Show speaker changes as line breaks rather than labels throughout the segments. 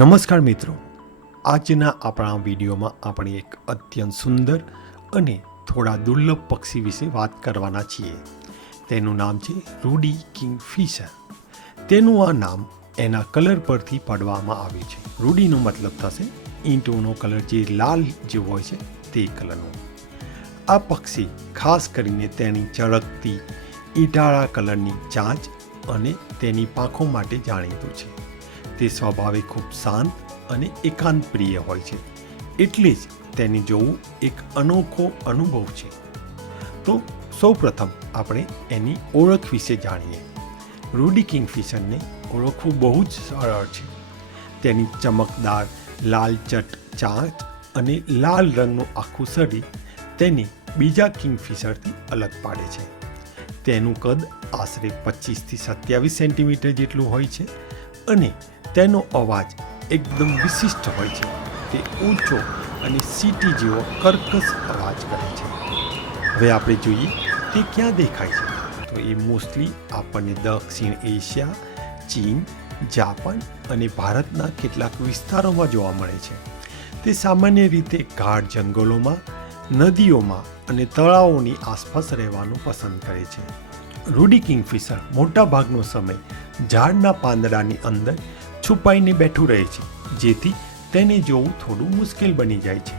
નમસ્કાર મિત્રો. આજના આપણા વિડીયોમાં આપણે એક અત્યંત સુંદર અને થોડા દુર્લભ પક્ષી વિશે વાત કરવાના છીએ. તેનું નામ છે રૂડી કિંગ ફિશર તેનું આ નામ એના કલર પરથી પાડવામાં આવ્યું છે. રૂડીનો મતલબ થશે ઈંટોનો કલર જે લાલ જેવો હોય છે તે કલરનો. આ પક્ષી ખાસ કરીને તેની ચળકતી, ઈટાળા કલરની ચાંચ અને તેની પાંખો માટે જાણીતું છે. તે સ્વભાવે ખૂબ શાંત અને એકાંત પ્રિય હોય છે. એટલે જ તેને જોવું એક અનોખો અનુભવ છે. તો સૌપ્રથમ આપણે એની ઓળખ વિશે જાણીએ. રૂડી કિંગફિશરને ઓળખવું બહુ જ સરળ છે. તેની ચમકદાર લાલ ચટ ચાંચ અને લાલ રંગનું આખું શરીર તેને બીજા કિંગફિશરથી અલગ પાડે છે. તેનું કદ આશરે પચીસથી સત્યાવીસ સેન્ટીમીટર જેટલું હોય છે અને તેનો અવાજ એકદમ વિશિષ્ટ હોય છે. તે ઊંચો અને સીટી જેવો કર્કશ અવાજ કરે છે. હવે આપણે જોઈએ તે ક્યાં દેખાય છે. તો એ મોસ્ટલી આપણને દક્ષિણ એશિયા, ચીન, જાપાન અને ભારતના કેટલાક વિસ્તારોમાં જોવા મળે છે. તે સામાન્ય રીતે ગાઢ જંગલોમાં, નદીઓમાં અને તળાવોની આસપાસ રહેવાનું પસંદ કરે છે. રૂડી કિંગફિશર મોટાભાગનો સમય ઝાડના પાંદડાની અંદર છુપાઈને બેઠું રહે છે, જેથી તેને જોવું થોડું મુશ્કેલ બની જાય છે.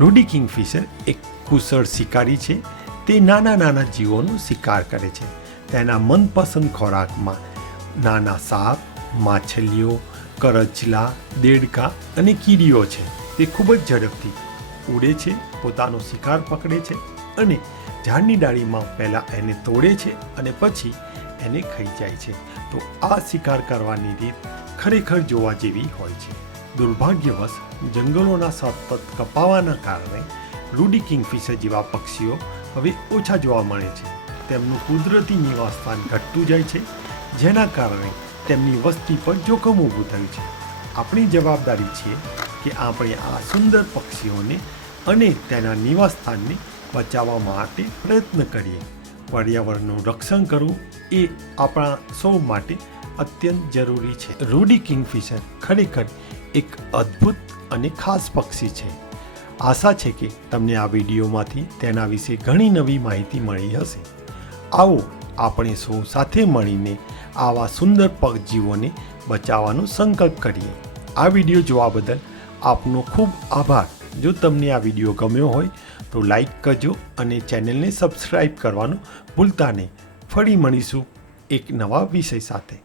રૂડી કિંગફિશર એક કુશળ શિકારી છે, તે નાના નાના જીવોનો શિકાર કરે છે. તેના મનપસંદ ખોરાકમાં નાના સાપ, માછલીઓ, કરચલા, દેડકા અને કીડીઓ છે. તે ખૂબ જ ઝડપથી ઉડે છે, પોતાનો શિકાર પકડે છે અને ઝાડની ડાળીમાં પહેલાં એને તોડે છે અને પછી એને ખાઈ જાય છે. તો આ શિકાર કરવાની રીત ખરેખર જોવા જેવી હોય છે. દુર્ભાગ્યવશ, જંગલોના સતત કપાવાના કારણે રૂડી કિંગફિશર જેવા પક્ષીઓ હવે ઓછા જોવા મળે છે. તેમનું કુદરતી નિવાસસ્થાન ઘટતું જાય છે, જેના કારણે તેમની વસ્તી પર જોખમ ઊભું થયું છે. આપણી જવાબદારી છે કે આપણે આ સુંદર પક્ષીઓને અને તેના નિવાસસ્થાનને બચાવવા માટે પ્રયત્ન કરીએ. પર્યાવરણનું રક્ષણ કરવું એ આપણા સૌ માટે અત્યંત જરૂરી છે. રૂડી કિંગફિશર ખરેખર એક અદ્ભુત અને ખાસ પક્ષી છે. આશા છે કે તમને આ વિડીયોમાંથી તેના વિશે ઘણી નવી માહિતી મળી હશે. આવો આપણે સૌ સાથે મળીને આવા સુંદર પગજીવોને બચાવવાનો સંકલ્પ કરીએ. આ વીડિયો જોવા બદલ આપનો ખૂબ આભાર. જો તમને આ વીડિયો ગમ્યો હોય તો લાઈક કરજો અને ચેનલને સબસ્ક્રાઈબ કરવાનું ભૂલતા નહીં. ફરી મળીશું એક નવા વિષય સાથે.